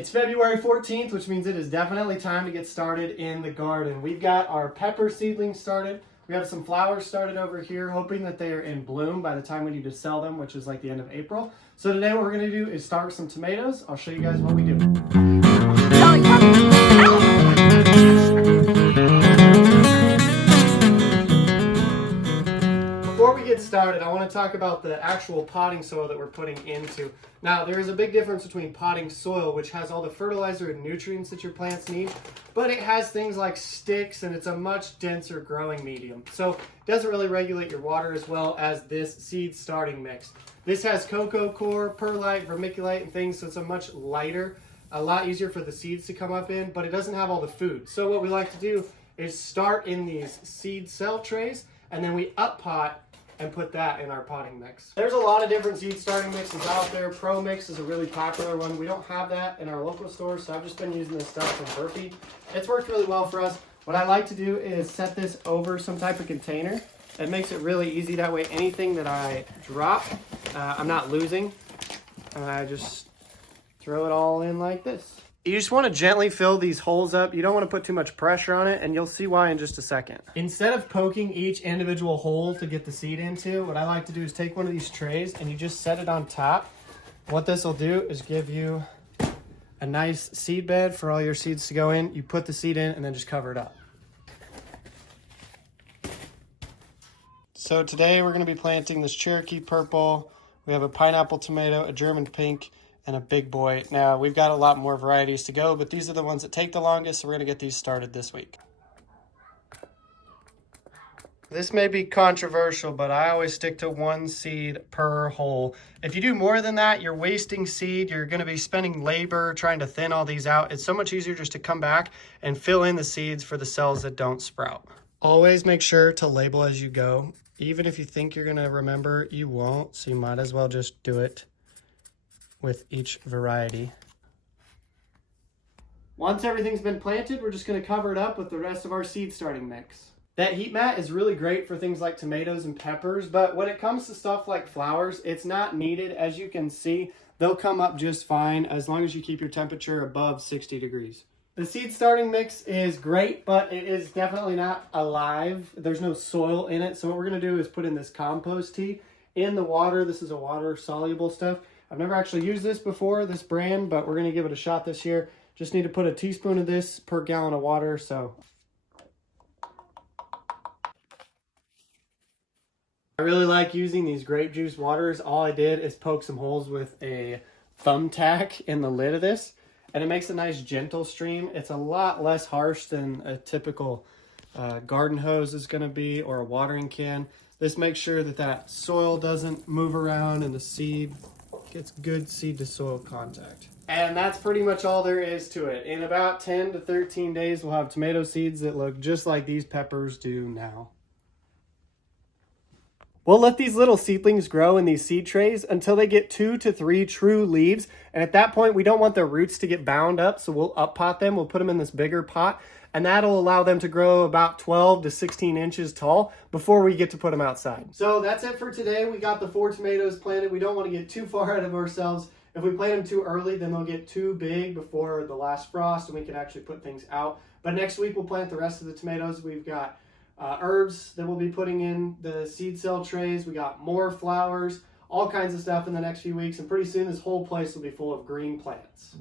It's February 14th, which means it is definitely time to get started in the garden. We've got our pepper seedlings started. We have some flowers started over here, hoping that they are in bloom by the time we need to sell them, which is like the end of April. So today what we're going to do is start some tomatoes. I'll show you guys what we do. Before we get started, I want to talk about the actual potting soil that we're putting into. Now, there is a big difference between potting soil, which has all the fertilizer and nutrients that your plants need, but it has things like sticks and it's a much denser growing medium. So it doesn't really regulate your water as well as this seed starting mix. This has cocoa coir, perlite, vermiculite, and things, so it's a much lighter, a lot easier for the seeds to come up in, but it doesn't have all the food. So what we like to do is start in these seed cell trays, and then we up pot and put that in our potting mix. There's a lot of different seed starting mixes out there. Pro Mix is a really popular one. We don't have that in our local stores, so I've just been using this stuff from Burpee. It's worked really well for us. What I like to do is set this over some type of container. It makes it really easy. That way anything that I drop, I'm not losing. And I just throw it all in like this. You just want to gently fill these holes up. You don't want to put too much pressure on it, and you'll see why in just a second. Instead of poking each individual hole to get the seed into, what I like to do is take one of these trays and you just set it on top. What this will do is give you a nice seed bed for all your seeds to go in. You put the seed in and then just cover it up. So today we're going to be planting this Cherokee purple. We have a pineapple tomato, a German pink, and a big boy. Now, we've got a lot more varieties to go, but these are the ones that take the longest, so we're going to get these started this week. This may be controversial, but I always stick to one seed per hole. If you do more than that, you're wasting seed. You're going to be spending labor trying to thin all these out. It's so much easier just to come back and fill in the seeds for the cells that don't sprout. Always make sure to label as you go. Even if you think you're going to remember, you won't, so you might as well just do it with each variety. Once everything's been planted, we're just going to cover it up with the rest of our seed starting mix. That heat mat is really great for things like tomatoes and peppers, but when it comes to stuff like flowers, it's not needed. As you can see, they'll come up just fine as long as you keep your temperature above 60 degrees. The seed starting mix is great, but it is definitely not alive. There's no soil in it, so what we're going to do is put in this compost tea in the water. This is a water-soluble stuff. I've never actually used this before, this brand, but we're going to give it a shot this year. Just need to put a teaspoon of this per gallon of water, so. I really like using these grape juice waters. All I did is poke some holes with a thumbtack in the lid of this, and it makes a nice gentle stream. It's a lot less harsh than a typical garden hose is going to be, or a watering can. This makes sure that that soil doesn't move around and the seed gets good seed to soil contact. And that's pretty much all there is to it. In about 10 to 13 days, we'll have tomato seeds that look just like these peppers do now. We'll let these little seedlings grow in these seed trays until they get 2 to 3 true leaves. And at that point, we don't want their roots to get bound up, so we'll up pot them. We'll put them in this bigger pot, and that'll allow them to grow about 12 to 16 inches tall before we get to put them outside. So that's it for today. We got the 4 tomatoes planted. We don't want to get too far ahead of ourselves. If we plant them too early, then they'll get too big before the last frost, and we can actually put things out. But next week, we'll plant the rest of the tomatoes. We've got herbs that we'll be putting in the seed cell trays. We got more flowers, all kinds of stuff in the next few weeks, and pretty soon this whole place will be full of green plants.